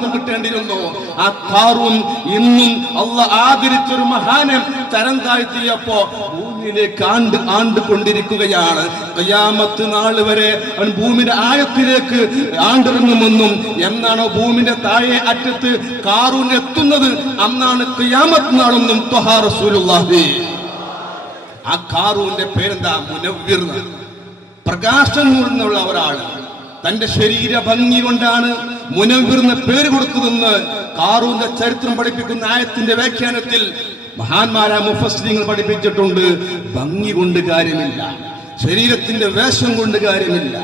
ധാർമ്മികം കിട്ടേണ്ടിയിരുന്നു. ആ ഖാറൂൻ ഇന്നും അള്ളാഹ് ആദരിച്ചൊരു മഹാനെ തരം താഴ്ത്തിയപ്പോ ഭൂമിയിലേക്ക് ആണ്ട് കൊണ്ടിരിക്കുകയാണ്. ഖിയാമത്ത് നാൾ വരെ അവൻ ഭൂമിയുടെ ആഴത്തിലേക്ക് ആണ്ടിറങ്ങുമെന്നും എന്നാണോ ഭൂമിന്റെ താഴെ അറ്റത്ത് ഖാറൂൻ എത്തുന്നത് അന്നാണ് ഖിയാമത്ത് നാളെന്നും ത്വഹാ റസൂലുള്ളാഹി. ആ ഖാറൂന്റെ പേരെന്താ? മുനവ്വിർ, പ്രകാശം എന്നുള്ള ഒരാള്. തന്റെ ശരീര ഭംഗി കൊണ്ടാണ് മുനവ്വിർ എന്ന പേര് കൊടുത്തതെന്ന് ഖാറൂന്റെ ചരിത്രം പഠിപ്പിക്കുന്ന ആയത്തിന്റെ വ്യാഖ്യാനത്തിൽ മഹാന്മാരായ മുഫസ്സിരീങ്ങൾ പഠിപ്പിച്ചിട്ടുണ്ട്. ഭംഗി കൊണ്ട് കാര്യമില്ല, ശരീരത്തിന്റെ വേഷം കൊണ്ട് കാര്യമില്ല.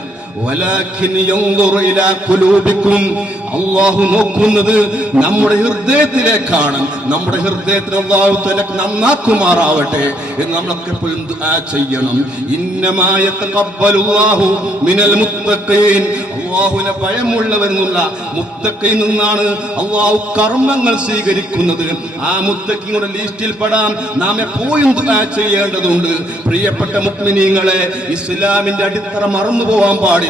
അള്ളാഹു നോക്കുന്നത് നമ്മുടെ ഹൃദയത്തിലേക്കാണ്. നമ്മുടെ ഹൃദയത്തിന് അള്ളാഹു തആല നന്നാക്കുമാറാവട്ടെ എന്ന് നമ്മളൊക്കെ എപ്പോഴും ദുആ ചെയ്യണം. ഇന്നമാ യതഖബ്ബലുല്ലാഹു മിനൽ മുത്തഖീൻ, അള്ളാഹുവിനെ ഭയമുള്ളവരെന്നുള്ള മുത്തഖീൻ നിന്നാണ് അള്ളാഹു കർമ്മങ്ങൾ സ്വീകരിക്കുന്നത്. ആ മുത്തഖീങ്ങളുടെ ലിസ്റ്റിൽ പെടാൻ നാം എപ്പോഴും ദുആ ചെയ്യേണ്ടതുണ്ട്. പ്രിയപ്പെട്ട മുഅ്മിനീങ്ങളെ, ഇസ്ലാമിന്റെ അടിത്തറ മറന്നു പോകാൻ പാടില്ല.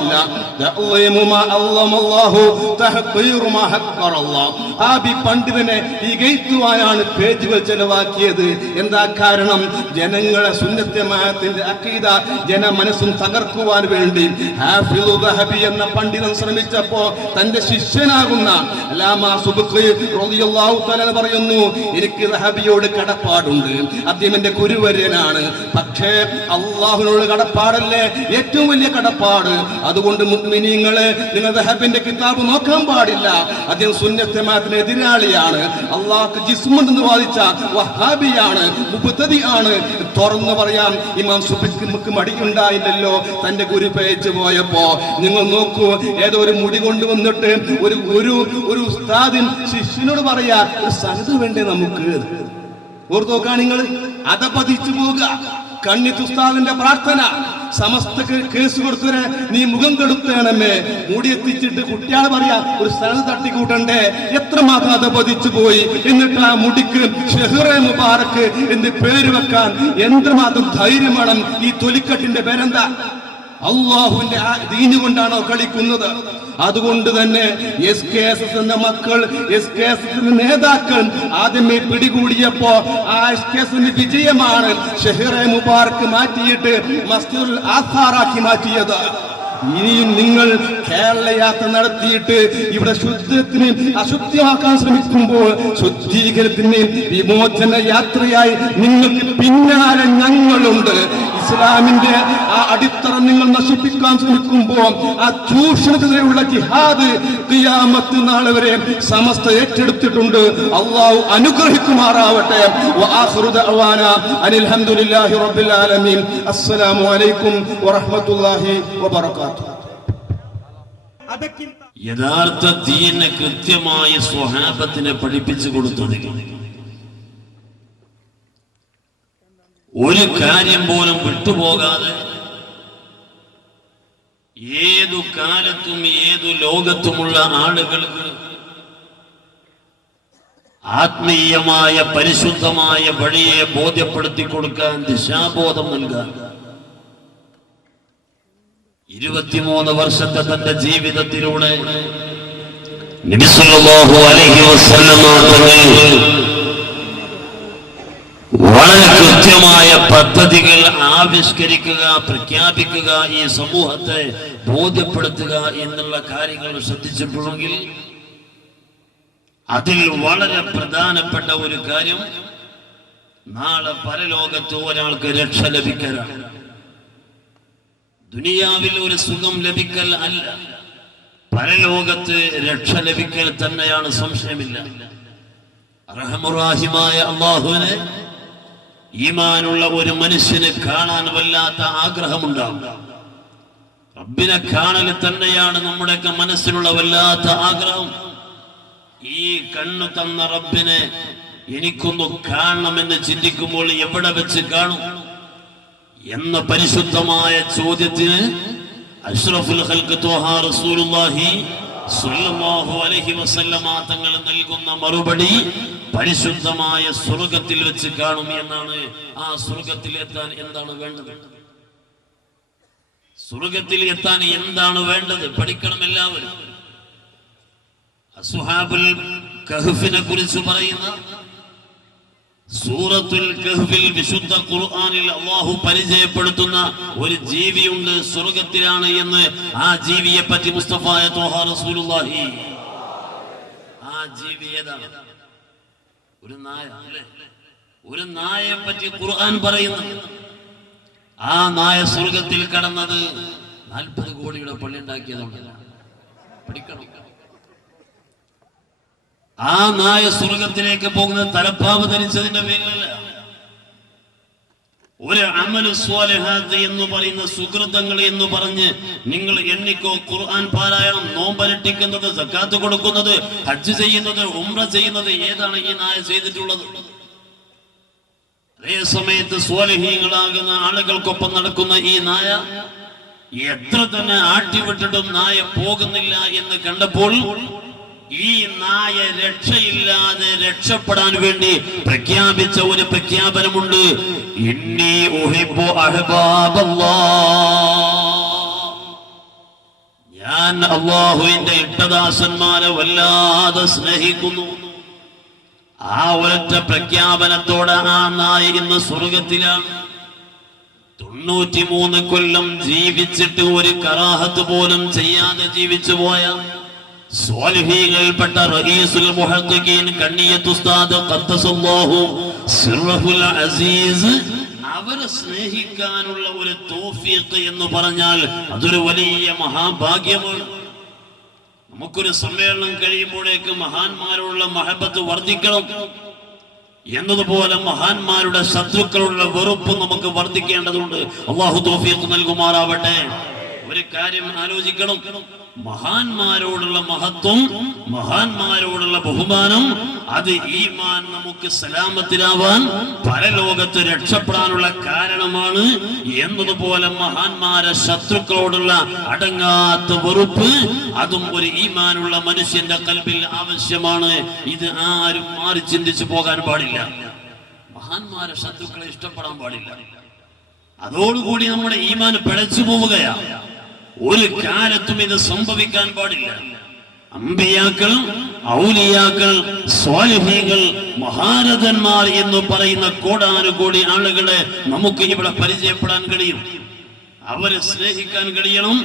പണ്ഡിതനെ ഈ ഗൈത്തുവായാണ് പേജുകൾ ചെലവാക്കിയത്. എന്താ കാരണം? ജനങ്ങളെ സുന്നത്തമാത്തിന്റെ അഖീദ ജനമനസ്സും തകർക്കുവാൻ വേണ്ടി ഹാഫിളു ദഹബി എന്ന പണ്ഡിതൻ ശ്രമിച്ചപ്പോ തന്റെ ശിഷ്യനാകുന്ന അല്ലാമാ സുബ്ഖി റളിയല്ലാഹു തആല പറയുന്നു, എനിക്ക് ദഹബിയോട് കടപ്പാടുണ്ട്, അദ്ദേഹം എന്റെ ഗുരുവര്യനാണ്. പക്ഷേ അള്ളാഹുവിനോട് കടപ്പാടല്ലേ ഏറ്റവും വലിയ കടപ്പാട്. അതുകൊണ്ട് മുഅ്മിനീങ്ങളെ, നിങ്ങൾ ദഹബിന്റെ കിതാബ് നോക്കാൻ പാടില്ല. അദ്ദേഹം സുന്നത്ത് ജമാഅത്തിന് എതിരാളിയാണ്, അള്ളാഹ്ക്ക് ജിസ്മുണ്ടെന്ന് വാദിച്ച വഹാബിയാണ്, മുബ്തദിആണ്. തുറന്നു പറയാൻ ഇമാം സുബ്ഹിക്ക് മടിയുണ്ടായില്ലല്ലോ തന്റെ ഗുരു പേച്ച് പോയപ്പോ. നിങ്ങൾ നോക്കൂ, ഏതോ ഒരു മുടി കൊണ്ടുവന്നിട്ട് ഒരു ഉസ്താദിൻ ശിഷ്യനോട് പറയാ, ഒരു സനത് വേണ്ടേ നമുക്ക്? ഓർത്തു നോക്കാൻ നിങ്ങൾ, അതപതിച്ചു പോവുക. കണ്ണിത്ത് ഉസ്താദിന്റെ പ്രാർത്ഥന, സമസ്ത കേസ് കൊടുത്തവരെ നീ മുഖം കെടുത്തേണമേ, മുടിയെത്തിച്ചിട്ട് കുട്ടിയാൾ പറയാ ഒരു സ്ഥലത്ത് തട്ടിക്കൂട്ടണ്ടേ. എത്രമാത്രം അതപതിച്ചു പോയി. എന്നിട്ട് ആ മുടിക്ക് ഷെഹ്റെ മുബാറക്ക് എന്ന് പേര് വെക്കാൻ എന്തുമാത്രം ധൈര്യം വേണം. ഈ തൊലിക്കെട്ടിന്റെ പേരെന്താ? അള്ളാഹുവിന്റെ ദീന് കൊണ്ടാണോ കളിക്കുന്നത്? അതുകൊണ്ട് തന്നെ SKSS എന്ന മക്കൾ, SKSS നേതാക്കൾ ആദ്യമേ പിടികൂടിയപ്പോ ആ SKSS വിജയമാണ് ഷെഹ്റെ മുബാറക്ക് മാറ്റിയിട്ട് മസ്ജിദുൽ ആസാറാക്കി മാറ്റിയത്. ഇനിയും നിങ്ങൾ കേരള യാത്ര നടത്തിയിട്ട് ഇവിടെ ശുദ്ധത്തിന് അശുദ്ധിയാക്കാൻ ശ്രമിക്കുമ്പോൾ ശുദ്ധീകരണത്തിന് വിമോചന യാത്രയായി നിങ്ങൾക്ക് പിന്നാലെ ഞങ്ങളുണ്ട്. ഇസ്ലാമിന്റെ ആ അടിത്തറ നിങ്ങൾ നശിപ്പിക്കാൻ ശ്രമിക്കുമ്പോൾ ആ ചൂഷണത്തിനെതിരെയുള്ള ജിഹാദ് ഖിയാമത്ത് നാൾ വരെ സമസ്ത ഏറ്റെടുത്തിട്ടുണ്ട്. അല്ലാഹു അനുഗ്രഹിക്കുമാറാവട്ടെ. വആഖിറു ദഅവാനാ അനിൽ ഹംദുലില്ലാഹി റബ്ബിൽ ആലമീൻ. അസ്സലാമു അലൈക്കും വറഹ്മത്തുള്ളാഹി വബറകാതുഹു. യഥാർത്ഥ ദീനെ കൃത്യമായി സ്വഹാബത്തിനെ പഠിപ്പിച്ചു കൊടുത്തത്, ഒരു കാര്യം പോലും വിട്ടുപോകാതെ ഏതു കാലത്തും ഏതു ലോകത്തുമുള്ള ആളുകൾക്ക് ആത്മീയമായ പരിശുദ്ധമായ വഴിയെ ബോധ്യപ്പെടുത്തി കൊടുക്കാൻ, ദിശാബോധം നൽകാൻ 23 വർഷത്തെ തന്റെ ജീവിതത്തിലൂടെ നബി സല്ലല്ലാഹു അലൈഹി വസല്ലം വളരെ കൃത്യമായ പദ്ധതികൾ ആവിഷ്കരിക്കുക, പ്രഖ്യാപിക്കുക, ഈ സമൂഹത്തെ ബോധ്യപ്പെടുത്തുക എന്നുള്ള കാര്യങ്ങൾ ശ്രദ്ധിച്ചിട്ടുണ്ടെങ്കിൽ അതിൽ വളരെ പ്രധാനപ്പെട്ട ഒരു കാര്യം നാളെ പരലോകത്ത് ഒരാൾക്ക് രക്ഷ ലഭിക്കലാണ്. ദുനിയാവിൽ ഒരു സുഖം ലഭിക്കൽ അല്ല, പരലോകത്ത് രക്ഷ ലഭിക്കൽ തന്നെയാണ്, സംശയമില്ല. റഹ്മാനായ അല്ലാഹുവിനെ ഈമാനുള്ള ഒരു മനുഷ്യന് കാണാൻ വല്ലാത്ത ആഗ്രഹമുണ്ടാവും. റബ്ബിനെ കാണൽ തന്നെയാണ് നമ്മുടെയൊക്കെ മനസ്സിലുള്ള വല്ലാത്ത ആഗ്രഹം. ഈ കണ്ണു തന്ന റബ്ബിനെ എനിക്കൊന്നു കാണണമെന്ന് ചിന്തിക്കുമ്പോൾ എവിടെ വെച്ച് കാണും എന്ന പരിശുദ്ധമായ ചോദ്യത്തിന് അഷ്റഫുൽ ഖൽഖ് ത്വഹാ റസൂലുള്ളാഹി സ്വല്ലല്ലാഹു അലൈഹി വസല്ലമ തങ്ങൾ നൽകുന്ന മറുപടി പരിശുദ്ധമായ സ്വർഗ്ഗത്തിൽ വെച്ച് കാണും എന്നാണ്. ആ സ്വർഗ്ഗത്തിൽ എത്താൻ എന്താണ് വേണ്ടത്? സ്വർഗ്ഗത്തിൽ എത്താൻ എന്താണ് വേണ്ടത്? പഠിക്കണം എല്ലാവരും. അസ്ഹാബുൽ കഹ്ഫിനെ കുറിച്ച് പറയുന്ന സൂറത്തുൽ കഹ്ഫിൽ വിശുദ്ധ ഖുർആനിൽ അല്ലാഹു പരിചയപ്പെടുത്തുന്ന ഒരു ജീവിയുണ്ട്, സ്വർഗ്ഗത്തിലാണ് എന്ന്. ആ ജീവിയെ പറ്റി മുസ്തഫായ ത്വഹ റസൂലുള്ളാഹി, ആ ജീവി ഏതാണ്? ഒരു നായ അല്ലേ? ഒരു നായയെ പറ്റി ഖുർആൻ പറയുന്നു. ആ നായ സ്വർഗ്ഗത്തിൽ കടന്നത് 40 കോടിയുടെ പള്ളി ഉണ്ടാക്കിയതുകൊണ്ടല്ല, പഠിക്കണം. ആ നായ സ്വർഗത്തിലേക്ക് പോകുന്നത് തലപ്പാവ് ധരിച്ചതിന്റെ പേരിലല്ല. ഒരു അമലു സ്വാലിഹാത്ത് എന്ന് പറയുന്ന സുകൃതങ്ങൾ എന്ന് പറഞ്ഞ് നിങ്ങൾ എണ്ണിക്കോ. ഖുർആൻ പാരായണം, നോമ്പനുഷ്ഠിക്കുന്നത്, സക്കാത്ത് കൊടുക്കുന്നത്, ഹജ്ജ് ചെയ്യുന്നത്, ഉംറ ചെയ്യുന്നത്, ഏതാണ് ഈ നായ ചെയ്തിട്ടുള്ളത്? അതേ സമയത്ത് സ്വാലിഹീങ്ങളാകുന്ന ആളുകൾക്കൊപ്പം നടക്കുന്ന ഈ നായ എത്ര തന്നെ ആട്ടിവിട്ടിട്ടും നായ പോകുന്നില്ല എന്ന് കണ്ടപ്പോൾ ഈ നായ രക്ഷയില്ലാതെ രക്ഷപ്പെടാൻ വേണ്ടി പ്രഖ്യാപിച്ച ഒരു പ്രഖ്യാപനമുണ്ട്. ഇന്നി ഉഹിബ്ബു അഹ്ബാബല്ലാഹ്, ഞാൻ അല്ലാഹുവിന്റെ ഇഷ്ടദാസന്മാരെ വല്ലാതെ സ്നേഹിക്കുന്നു. ആ ഒരൊറ്റ പ്രഖ്യാപനത്തോടെ ആ നായ ഇന്ന് സ്വർഗത്തിലാണ്. 93 കൊല്ലം ജീവിച്ചിട്ട് ഒരു കറാഹത്ത് പോലും ചെയ്യാതെ ജീവിച്ചു പോയ സ്വാലിഹീങ്ങളിൽപ്പെട്ട റഈസുൽ മുഹഖ്ഖീൻ കണ്ണിയത്ത് ഉസ്താദ് ഖദ്ദസല്ലാഹു സിർറഹുൽ അസീസ്, അവരെ സ്നേഹിക്കാനുള്ള ഒരു തൗഫീഖ് എന്ന് പറഞ്ഞാൽ അതൊരു വലിയ മഹാഭാഗ്യമാണ്. നമുക്കൊരു സമ്മേളനം കഴിയുമ്പോഴേക്ക് മഹാന്മാരുള്ള മഹബത്ത് വർദ്ധിക്കണം എന്നതുപോലെ മഹാന്മാരുടെ ശത്രുക്കളുള്ള വെറുപ്പ് നമുക്ക് വർദ്ധിക്കേണ്ടതുണ്ട്. അല്ലാഹു തൗഫീഖ് നൽകുമാറാവട്ടെ. ഒരു കാര്യം ആലോചിക്കണം, മഹാന്മാരോടുള്ള മഹത്വം, മഹാന്മാരോടുള്ള ബഹുമാനം, അത് ഈമാൻ നമുക്ക് സലാമത്തിലാവാൻ, പരലോകത്ത് രക്ഷപ്പെടാനുള്ള കാരണമാണ് എന്നതുപോലെ മഹാന്മാരെ ശത്രുക്കളോടുള്ള അടങ്ങാത്ത വെറുപ്പ്, അതും ഒരു ഈമാനുള്ള മനുഷ്യന്റെ കൽബിൽ ആവശ്യമാണ്. ഇത് ആരും മാറി ചിന്തിച്ചു പോകാൻ പാടില്ല. മഹാന്മാരെ ശത്രുക്കളെ ഇഷ്ടപ്പെടാൻ പാടില്ല. അതോടുകൂടി നമ്മുടെ ഈമാൻ പിഴച്ചു പോവുകയാണ്. ഒരു കാലത്തും ഇത് സംഭവിക്കാൻ പാടില്ല. അമ്പിയാക്കൾ, ഔലിയാക്കൾ, സ്വാലിഹീങ്ങൾ, മഹാരഥന്മാർ എന്ന് പറയുന്ന കോടാനുകോടി ആളുകളെ നമുക്ക് ഇവിടെ പരിചയപ്പെടാൻ കഴിയും. അവരെ സ്നേഹിക്കാൻ കഴിയണം,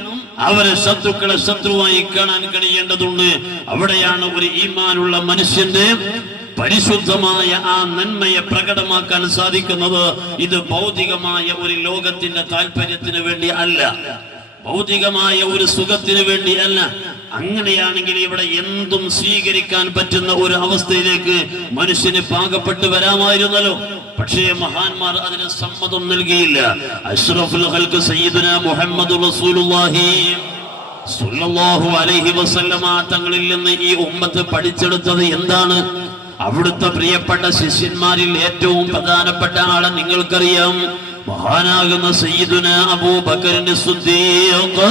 അവരെ ശത്രുക്കളെ ശത്രുവായി കാണാൻ കഴിയേണ്ടതുണ്ട്. അവിടെയാണ് ഒരു ഈമാനുള്ള മനുഷ്യന്റെ പരിശുദ്ധമായ ആ നന്മയെ പ്രകടമാക്കാൻ സാധിക്കുന്നത്. ഇത് ഭൗതികമായ ഒരു ലോകത്തിന്റെ താല്പര്യത്തിന് വേണ്ടി അല്ല, ഭൗതികമായ ഒരു സുഖത്തിന് വേണ്ടി അല്ല. അങ്ങനെയാണെങ്കിൽ ഇവിടെ എന്തും സ്വീകരിക്കാൻ പറ്റുന്ന ഒരു അവസ്ഥയിലേക്ക് മനുഷ്യന് പാകപ്പെട്ട് വരാമായിരുന്നല്ലോ. പക്ഷേ മഹാന്മാർ അതിന് സമ്മതം നൽകിയില്ല. അഷ്റഫുൽ ഖൽഖ് സയ്യിദുനാ മുഹമ്മദ് റസൂലുള്ളാഹി സ്വല്ലല്ലാഹു അലൈഹി വസല്ലമ തങ്ങളിൽ നിന്ന് ഈ ഉമ്മത്ത് പഠിച്ചെടുത്തത് എന്താണ്? അവിടുത്തെ പ്രിയപ്പെട്ട ശിഷ്യന്മാരിൽ ഏറ്റവും പ്രധാനപ്പെട്ട ആളെ നിങ്ങൾക്കറിയാം, മഹാനാകുന്ന സയ്യിദുനാ അബൂബക്കർ സിദ്ദീഖ്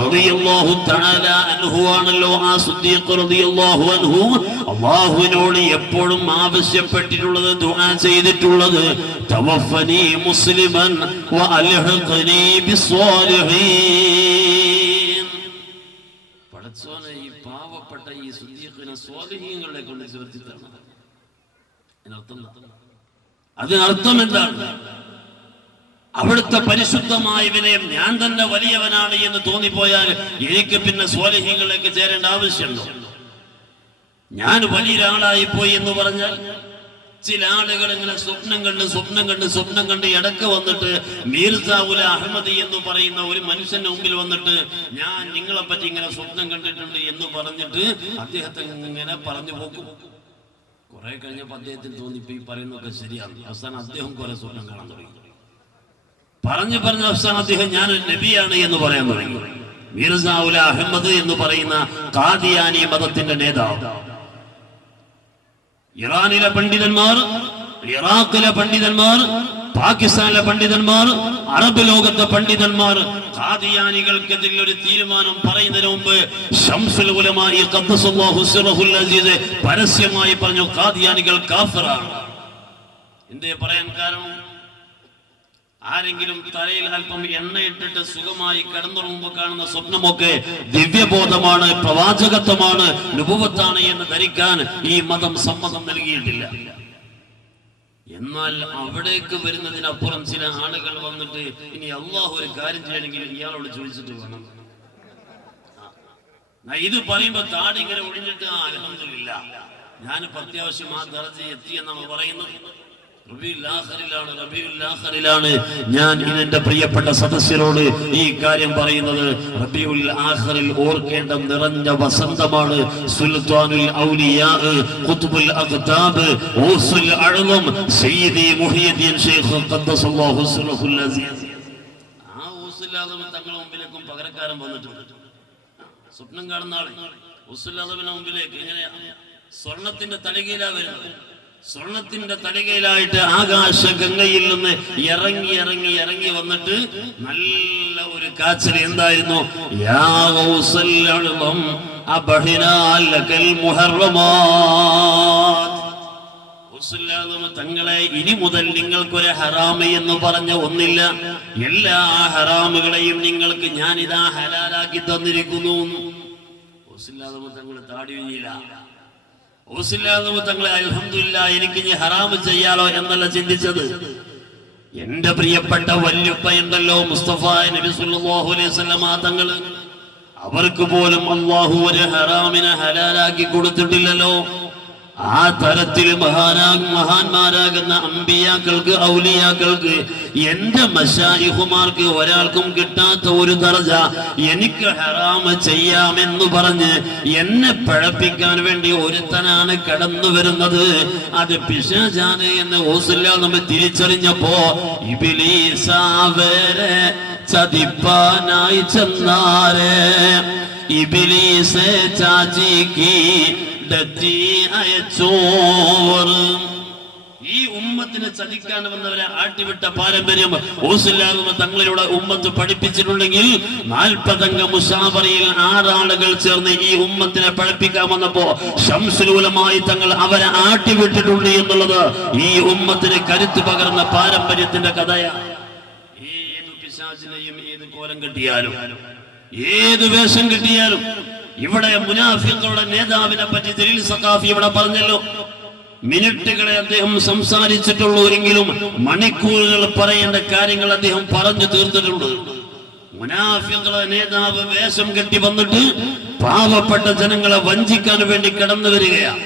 റളിയല്ലാഹു തആല അൻഹു ആണല്ലോ. ആ സിദ്ദീഖ് റളിയല്ലാഹു അൻഹു അല്ലാഹുവിനോട് എപ്പോഴും ആവശ്യപ്പെട്ടിട്ടുള്ളത്, ദുആ ചെയ്തിട്ടുള്ളത്, തവഫനി മുസ്ലിമൻ വ അൽഹിഖ്നി ബിസ്സാലിഹീൻ. പടച്ചോനെ, ഈ പാവപ്പെട്ട ഈ സിദ്ദീഖിനെ സ്വാലിഹീങ്ങളെ കൊണ്ട് ചേർത്തി തരണം. അതിനർത്ഥം എന്താണ്? അവിടുത്തെ പരിശുദ്ധമായ വിനയം, ഞാൻ തന്നെ വലിയവനാണ് എന്ന് തോന്നിപ്പോയാൽ എനിക്ക് പിന്നെ സ്വാലിഹീങ്ങളിലേക്ക് ചേരേണ്ട ആവശ്യമുണ്ടോ? ഞാൻ വലിയൊരാളായി പോയി എന്ന് പറഞ്ഞാൽ ചില ആളുകൾ ഇങ്ങനെ സ്വപ്നം കണ്ട് ഇടക്ക് വന്നിട്ട് മീർസാവുല അഹമ്മദി എന്ന് പറയുന്ന ഒരു മനുഷ്യന്റെ മുമ്പിൽ വന്നിട്ട് ഞാൻ നിങ്ങളെ പറ്റി ഇങ്ങനെ സ്വപ്നം കണ്ടിട്ടുണ്ട് എന്ന് പറഞ്ഞിട്ട് അദ്ദേഹത്തെ ഇങ്ങനെ പറഞ്ഞു പോക്കും. കുറെ കഴിഞ്ഞപ്പോ അദ്ദേഹത്തിന് തോന്നിപ്പോ ഈ പറയുന്നതൊക്കെ ശരിയാണ്. അവസാനം അദ്ദേഹം കുറെ സ്വപ്നം കാണാൻ തുടങ്ങി. പറഞ്ഞ അവസാനം അദ്ദേഹം ഞാനൊരു നബിയാണ് എന്ന് പറയാൻ തുടങ്ങി. മീർസാവുല അഹമ്മദ് എന്ന് പറയുന്ന ഖാദിയാനി മതത്തിന്റെ നേതാവ്. ഇറാനിലെ പണ്ഡിതന്മാർ, ഇറാഖിലെ പണ്ഡിതന്മാർ, പാകിസ്ഥാനിലെ പണ്ഡിതന്മാർ, അറബ് ലോകത്തെ പണ്ഡിതന്മാർ ഖാദിയാനികൾക്കെതിരെ ഒരു തീരുമാനം പറയുന്നതിന് മുമ്പ് ശംസുൽ ഉലമാ ഖദ്ദസല്ലാഹു സിറഹുൽ അസീസ് പരസ്യമായി പറഞ്ഞു, ഖാദിയാനികൾ കാഫിറാണ്. എന്തേ പറയാൻ കാരണം? ആരെങ്കിലും തലയിൽ അല്പം എണ്ണയിട്ടിട്ട് സുഖമായി കിടന്നുറങ്ങുമ്പോൾ കാണുന്ന സ്വപ്നമൊക്കെ ദിവ്യബോധമാണ്, പ്രവാചകത്വമാണ്, നുബുവത്താണ് എന്ന് ധരിക്കാൻ ഈ മതം സമ്മതം നൽകിയിട്ടില്ല. എന്നാൽ അവിടേക്ക് വരുന്നതിനപ്പുറം ചില ആളുകൾ വന്നിട്ട് ഇനി അള്ളാഹു ഒരു കാര്യം ചെയ്യണമെങ്കിൽ ഇയാളോട് ചോദിച്ചിട്ട് വേണം. ഇത് പറയുമ്പോ താടി ഇങ്ങനെ ഒഴിഞ്ഞിട്ട് അൽഹംദുലില്ലാ ഞാനിപ്പോ അത്യാവശ്യം ആ ദർജ എത്തിയെന്നാണ് പറയുന്നത്. റബീഉൽ ആഖിറിലാണ് ഞാൻ ഇതെന്റെ പ്രിയപ്പെട്ട സദസ്യരോട് ഈ കാര്യം പറയുന്നത്. റബീഉൽ ആഖിറിൽ ഓർക്കേണ്ട നിറഞ്ഞ വസന്തമാണ്. സുൽത്താനുൽ ഔലിയാ ഖുത്ബുൽ അഖ്താബ് ഊസുൽ അഅ്ലം സയ്യിദി മുഹിയുദ്ദീൻ ശൈഖ് ഖദ്ദസല്ലാഹു സിറഹുൽ അസീസ്. ആ ഊസുൽ അഅ്ലം തങ്ങളുടെ മുമ്പിലേക്കും പകരക്കാരൻ വന്നിട്ടുണ്ട്. സ്വപ്നം കാണുന്ന ആള് ഊസുൽ അഅ്ലമിന്റെ മുമ്പിലേക്ക് ഇങ്ങനെ സ്വർണത്തിന്റെ തളികയിലാ വരുന്നത്. സ്വർണത്തിന്റെ തളികയിലായിട്ട് ആകാശഗംഗയിൽ നിന്ന് ഇറങ്ങി വന്നിട്ട് നല്ല ഒരു കാച്ചൽ എന്തായിരുന്നു? യാ ഗൗസൽ അഅ്ലം അബ്ഹിനാ ലകൽ മുഹറമാത്. ഗൗസുൽ അഅ്ലം തങ്ങളെ ഇനി മുതൽ നിങ്ങൾക്കൊരു ഹറാമ് എന്ന് പറഞ്ഞ ഒന്നില്ല, എല്ലാ ഹറാമുകളെയും നിങ്ങൾക്ക് ഞാൻ ഇതാ ഹലാലാക്കി തന്നിരിക്കുന്നു. ഗൗസുൽ അഅ്ലം തങ്ങൾ താടി ഒഴിഞ്ഞില്ല. തങ്ങളെ അൽഹംദുലില്ലാ എനിക്ക് ഇനി ഹറാമ് ചെയ്യാലോ എന്നല്ല ചിന്തിച്ചത്. എന്റെ പ്രിയപ്പെട്ട വല്യുപ്പ ഉണ്ടല്ലോ മുസ്തഫ നബി സല്ലല്ലാഹു അലൈഹി വസല്ലം തങ്ങള്, അവർക്ക് പോലും അല്ലാഹു ഒരു ഹറാമിനെ ഹലാലാക്കി കൊടുത്തിട്ടില്ലല്ലോ. ആ തരത്തിൽ മഹാന്മാരാകുന്ന അമ്പിയാക്കൾക്ക്, ഔലിയാക്കൾക്ക്, എന്റെ മശായിഖുമാർക്ക് ഒരാൾക്കും കിട്ടാത്ത ഒരു ദർജ എനിക്ക് ഹറാമ് ചെയ്യാമെന്ന് പറഞ്ഞ് എന്നെ പഴപ്പിക്കാൻ വേണ്ടി ഒരുത്തനാണ് കടന്നു വരുന്നത്. അത് പിശാചാണ് എന്ന് ഗൗസുൽ ആലം തിരിച്ചറിഞ്ഞപ്പോ ഇബ്ലീസ് അവരെ ചതിപ്പാനായി ചെന്നാരെ. ഇബ്ലീസ് ചാച്ചിക്ക് ഈ ഉമ്മത്തിനെ ചതിക്കാൻ വന്നവരെ ആട്ടിവിട്ട പാരമ്പര്യം തങ്ങളിലൂടെ ഉമ്മത്ത് പഠിപ്പിച്ചിട്ടുണ്ടെങ്കിൽ 40 അംഗ മുശാവറയിൽ 6 ആളുകൾ ചേർന്ന് ഈ ഉമ്മത്തിനെ പഠിപ്പിക്കാൻ വന്നപ്പോ ശംസുൽ ഉലമായി തങ്ങൾ അവരെ ആട്ടിവിട്ടിട്ടുണ്ട് എന്നുള്ളത് ഈ ഉമ്മത്തിന് കരുത്ത് പകർന്ന പാരമ്പര്യത്തിന്റെ കഥയാണ്. ഏത് പിശാചിനെയും ഏത് കോലം കെട്ടിയാലും ഏത് വേഷം കെട്ടിയാലും, ഇവിടെ മുനാഫിഖുകളുടെ നേതാവിനെ പറ്റി ജലീൽ സഖാഫി ഇവിടെ പറഞ്ഞല്ലോ. മിനിറ്റുകളെ അദ്ദേഹം സംസാരിച്ചിട്ടുള്ളൂ എങ്കിലും മണിക്കൂറുകൾ പറയേണ്ട കാര്യങ്ങൾ അദ്ദേഹം പറഞ്ഞു തീർത്തിട്ടുണ്ട്. മുനാഫിഖുകളുടെ നേതാവ് വേഷം കെട്ടി വന്നിട്ട് പാവപ്പെട്ട ജനങ്ങളെ വഞ്ചിക്കാൻ വേണ്ടി കടന്നു വരികയാണ്.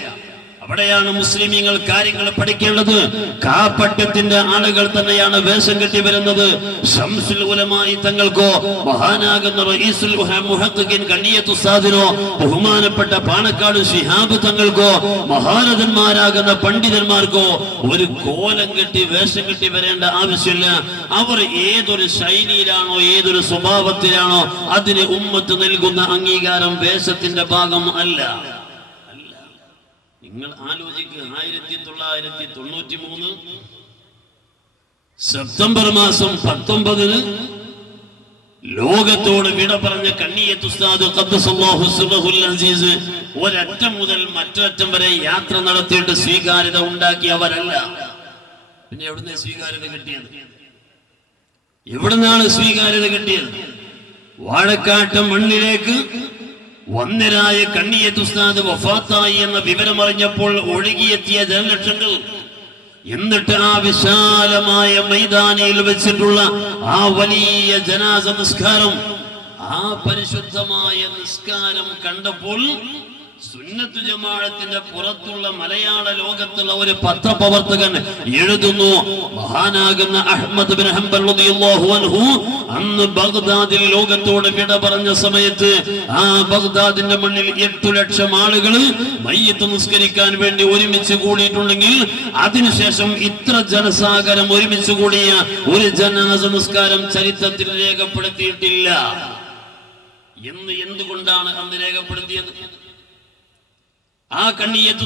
അവിടെയാണ് മുസ്ലിമീങ്ങൾ കാര്യങ്ങൾ പഠിക്കേണ്ടത്. കാപ്പട്യത്തിന്റെ ആളുകൾ തന്നെയാണ് വേഷം കെട്ടി വരുന്നത്. ശംസുൽ ഉലമായി തങ്ങൾക്കോ മഹാനാകുന്ന റഈസുൽ മുഹദ്ദിഖീൻ കണ്ണിയത്ത് ഉസ്താദിനോ ബഹുമാനപ്പെട്ട പാണക്കാട് ശിഹാബ് തങ്ങൾക്കോ മഹാരഥന്മാരാകുന്ന പണ്ഡിതന്മാർക്കോ ഒരു കോലം കെട്ടി വേഷം കെട്ടി വരേണ്ട ആവശ്യമില്ല. അവർ ഏതൊരു ശൈലിയിലാണോ ഏതൊരു സ്വഭാവത്തിലാണോ അതിന് ഉമ്മത്ത് നൽകുന്ന അംഗീകാരം വേഷത്തിന്റെ ഭാഗം അല്ല. നിങ്ങൾ ആലോചിക്കുക, 1993 സെപ്റ്റംബർ മാസം 19 ലോകത്തോട് വിട പറഞ്ഞ കണ്ണിയത്ത് ഉസ്താദ് ഖദ്ദസല്ലാഹു സിറഹുൽ അസീസ് ഒരറ്റം മുതൽ മറ്റൊരറ്റം വരെ യാത്ര നടത്തിയിട്ട് സ്വീകാര്യത ഉണ്ടാക്കിയവരല്ല. പിന്നെ എവിടുന്ന് സ്വീകാര്യത കിട്ടിയത്? എവിടുന്നാണ് സ്വീകാര്യത കിട്ടിയത്? വാഴക്കാട്ട് മണ്ണിലേക്ക് വന്നരായ കണ്ണിയത്ത് ഉസ്താദ് വഫാത്തായി എന്ന വിവരമറിഞ്ഞപ്പോൾ ഒഴുകിയെത്തിയ ജനലക്ഷങ്ങൾ, എന്നിട്ട് ആ വിശാലമായ മൈതാനിയിൽ വെച്ചിട്ടുള്ള ആ വലിയ ജനാസ നിസ്കാരം, ആ പരിശുദ്ധമായ നിസ്കാരം കണ്ടപ്പോൾ സുന്നത്ത് ജമാഅത്തിന്റെ പുറത്തുള്ള മലയാള ലോകത്തുള്ള ഒരു പത്രപ്രവർത്തകൻ എഴുതുന്നു, മഹാനാകുന്ന അഹ്മദ് ബിൻ ഹംബൽ റളിയല്ലാഹു അൻഹു അന്ന് ബഗ്ദാദിൽ ലോകത്തോട് വിട പറഞ്ഞ സമയത്ത് ആ ബഗ്ദാദിന്റെ മണ്ണിൽ 8 ലക്ഷം ആളുകൾ മയ്യിത്ത് നിസ്കരിക്കാൻ വേണ്ടി ഒരുമിച്ച് കൂടിയിട്ടുണ്ടെങ്കിൽ അതിനുശേഷം ഇത്ര ജനസാഗരം ഒരുമിച്ച് കൂടിയ ഒരു ജനാസ നിസ്കാരം ചരിത്രത്തിൽ രേഖപ്പെടുത്തിയിട്ടില്ല എന്ന്. എന്തുകൊണ്ടാണ് അന്ന് രേഖപ്പെടുത്തിയത്? ആ കണ്ണിയത്ത്